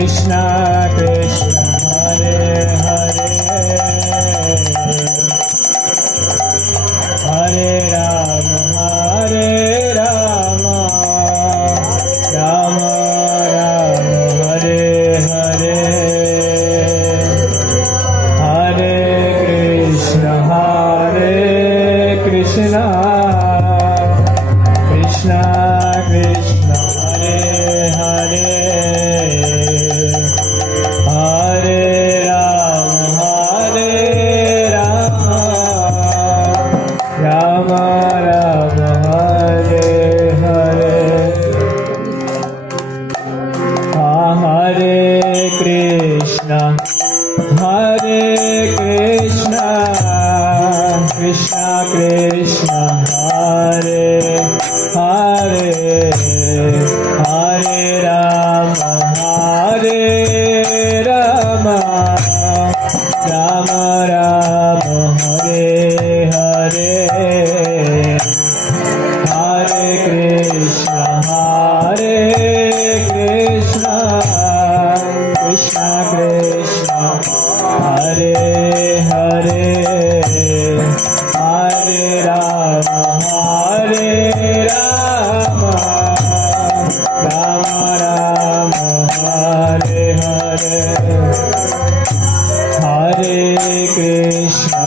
Krishna Krishna Hare Hare Hare Rama Hare Rama Rama Rama Hare Hare Hare Krishna Krishna Krishna Hare Hare Hare Rama Rama Rama Hare Hare Hare Krishna Krishna Krishna Hare Hare Hare Rama Rama Rama Hare Hare Hare Krishna Krishna Krishna Hare Hare Hare Rama Rama Rama Hare Hare Hare Krishna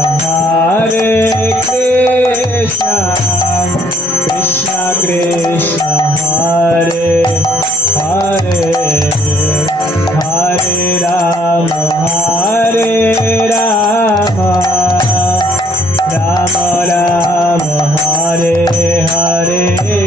Krishna Krishna Hare Hare Hare Rama Rama Rama Hare Hare Hare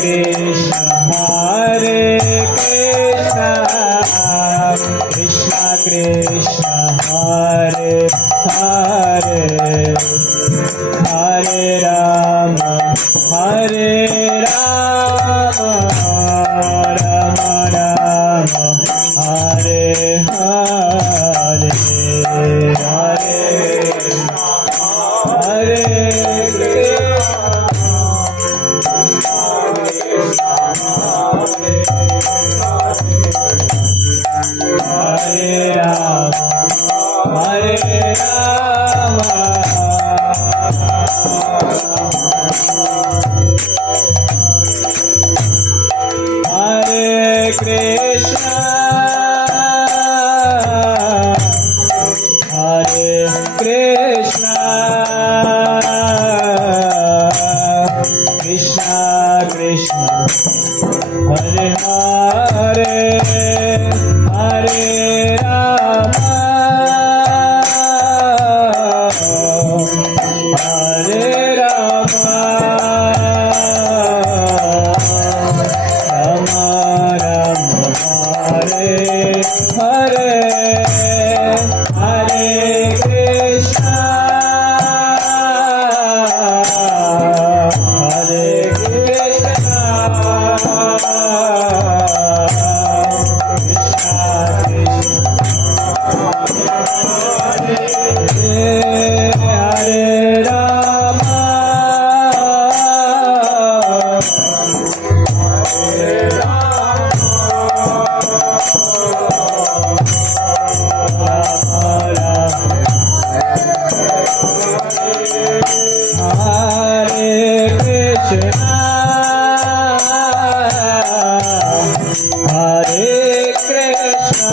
Krishna Hare Krishna Krishna Hare Hare Hare Rama Rama Rama Hare Hare Hare Hare Rama Hare Krishna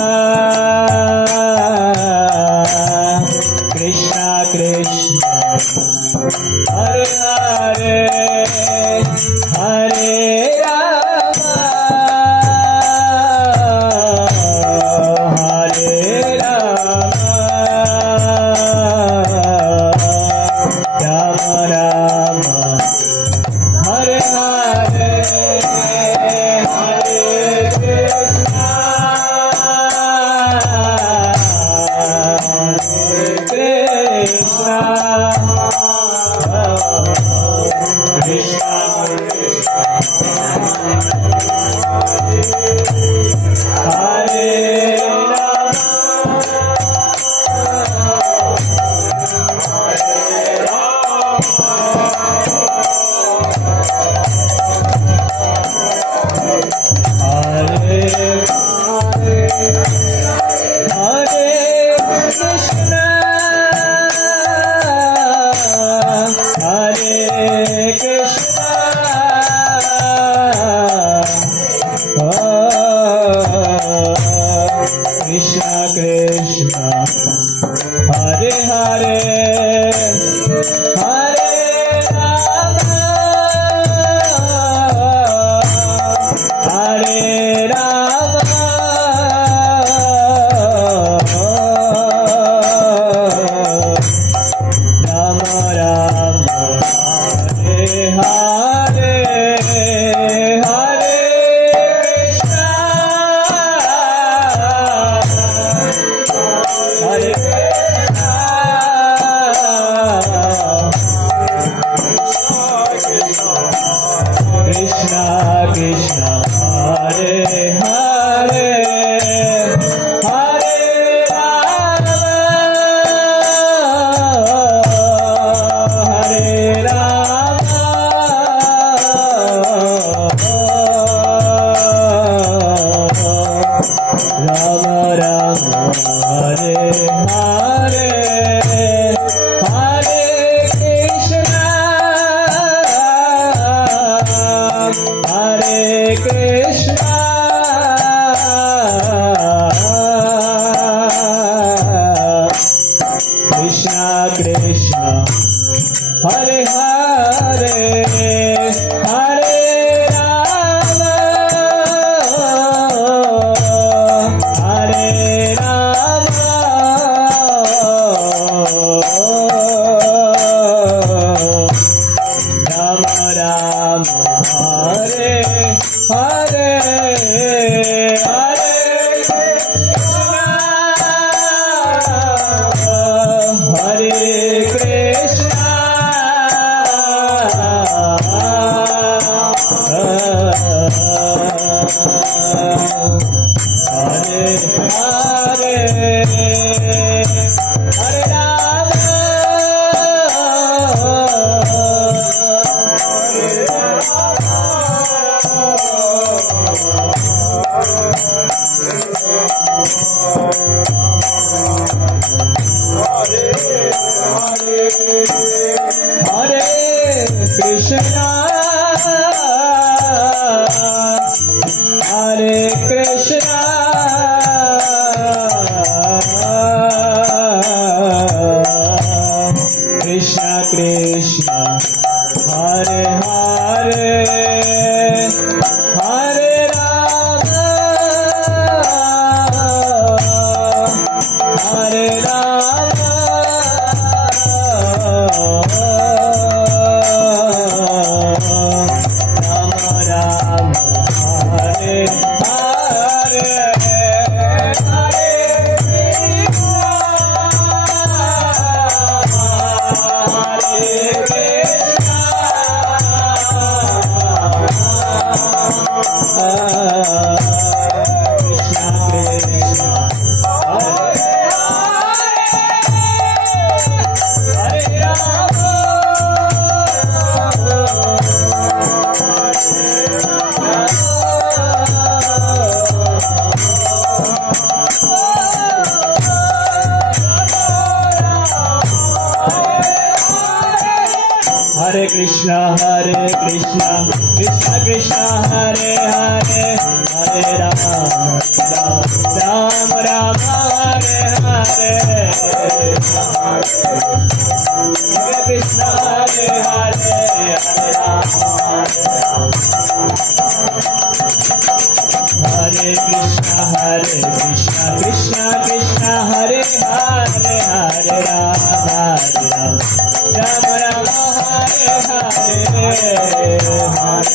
Krishna Krishna Hare Hare Hare Rama Hare Rama Rama Rama Hare Hare Hare Krishna Krishna Hare Krishna Hare Krishna Krishna Krishna Hare Hare Hare Rama Rama Rama Hare Hare Hare Krishna Hare Hare Hare Rama Hare Krishna Krishna Krishna Hare Hare Hare Rama Rama Rama Hare Hare Hare Rama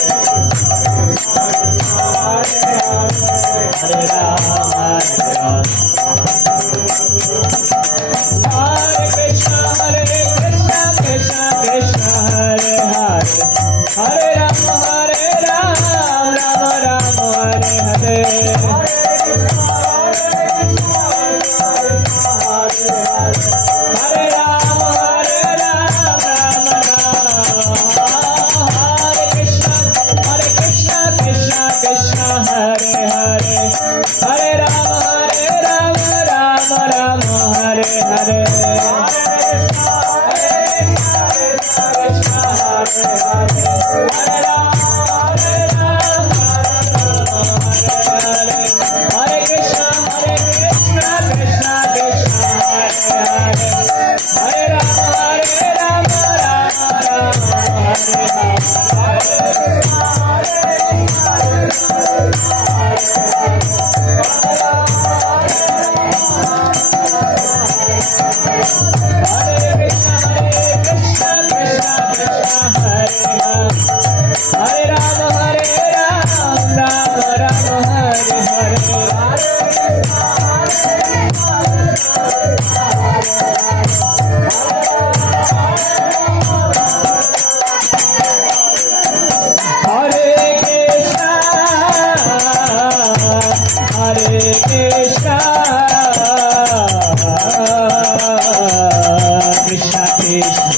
Krishna Krishna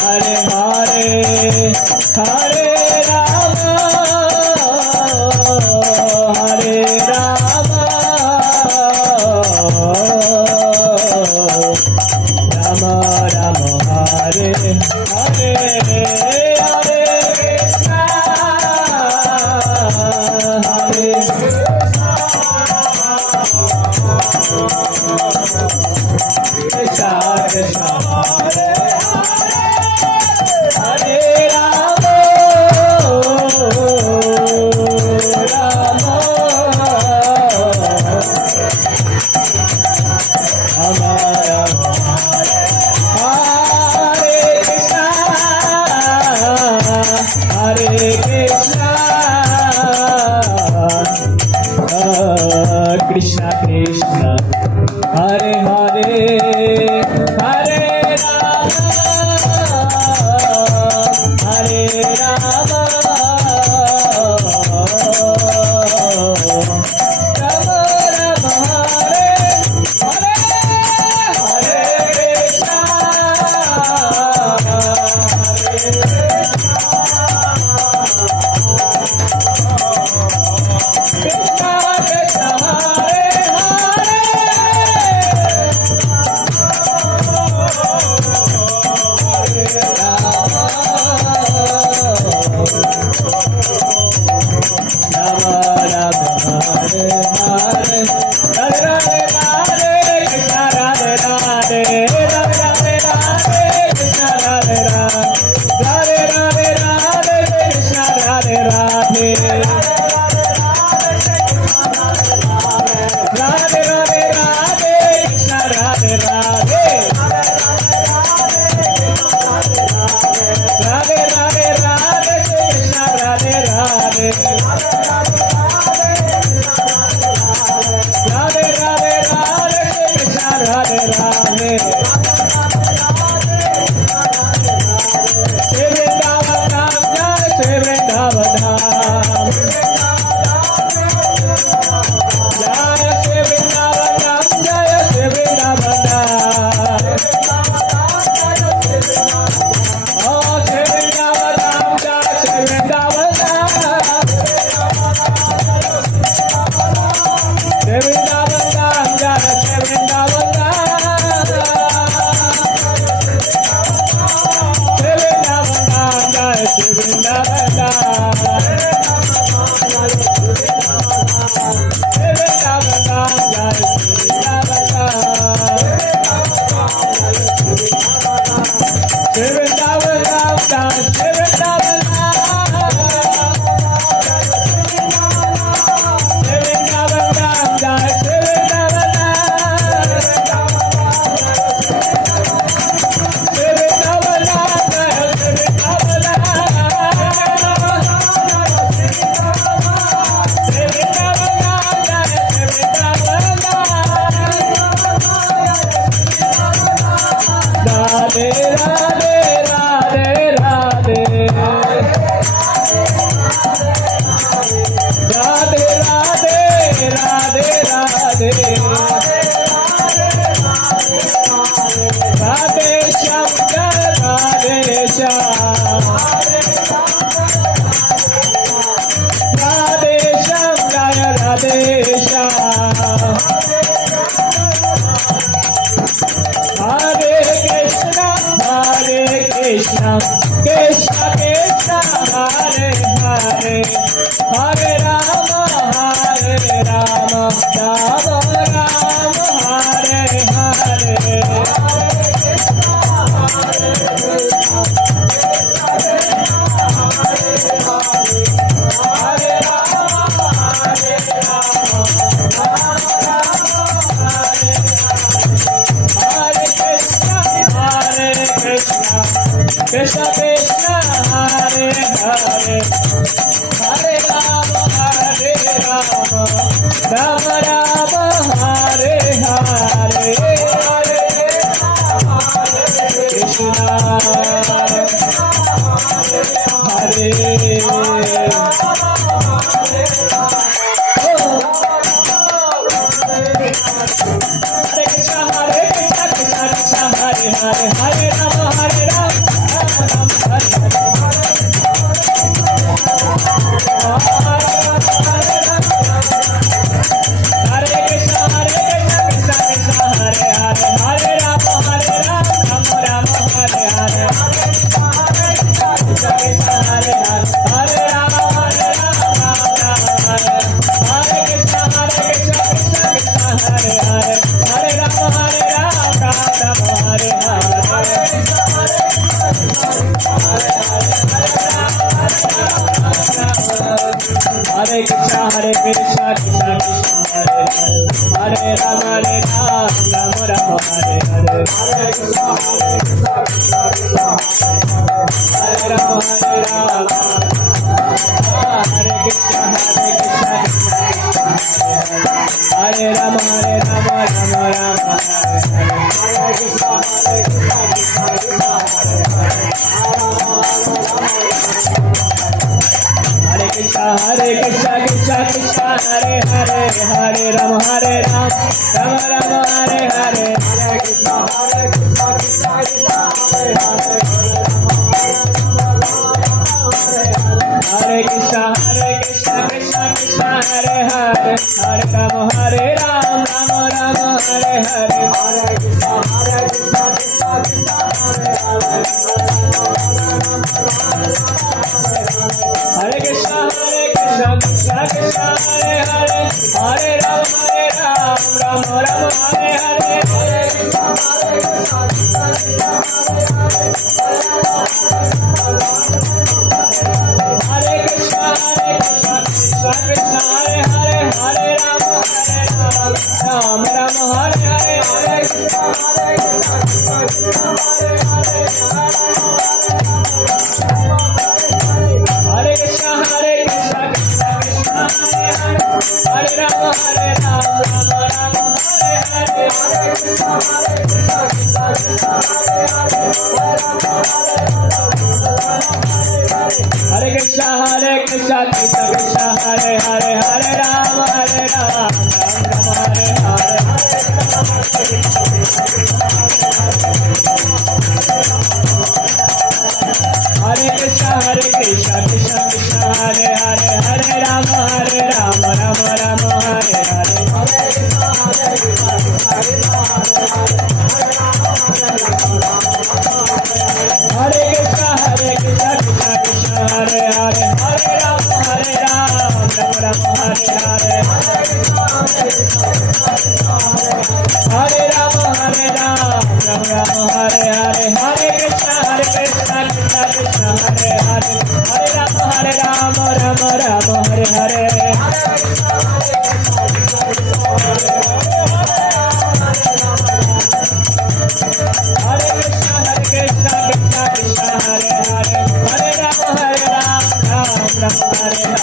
Hare Hare Hare Rama Hare Rama Rama Rama Hare Hare Hare Krishna Krishna Krishna Krishna Krishna Krishna Hare Hare Hare Rama Rama Hare Hare Krishna Krishna Hare Hare Hare Rama Rama Rama Hare Hare Krishna Hare Hare Hare Rama Hare Rama Hare Krishna Hare Krishna Krishna Krishna Hare Hare Hare Rama Rama Rama Hare Hare Hare Krishna Hare Krishna Krishna Krishna Hare Rama Hare Krishna Hare Rama Rama Rama Hare Hare Krishna Hare Krishna Krishna Krishna Hare Hare Krishna Krishna Krishna Hare Hare Hare Rama Rama Hare Hare Hare Krishna Krishna Krishna Krishna Hare Hare Hare Krishna Krishna Krishna Hare Hare Hare Rama Rama Hare Hare Hare Krishna Krishna Krishna Krishna Hare Hare Hare Krishna Krishna Krishna Hare Hare Hare Rama Rama Hare Hare Hare Krishna Krishna Krishna Hare Krishna Krishna Hare Hare Hare Rama Rama Hare Hare Hare Krishna Krishna Krishna Hare Hare Hare Krishna Krishna Krishna Hare Hare Hare Rama Rama Hare Hare Hare Krishna Krishna Krishna Hare Hare Hare Krishna Krishna Krishna Hare Hare Hare Rama Rama Hare Hare Hare Krishna Krishna Krishna Hare Hare Hare Rama Rama Rama Hare Hare Hare Krishna Krishna Krishna Hare Krishna Krishna Krishna Hare Hare Hare Rama Rama Rama Hare Hare Hare Rama Rama Hare Hare Hare Krishna Krishna Krishna Hare Hare Hare Rama Rama Rama Hare Hare Hare Krishna Krishna Krishna Hare Hare Hare Rama Rama Hare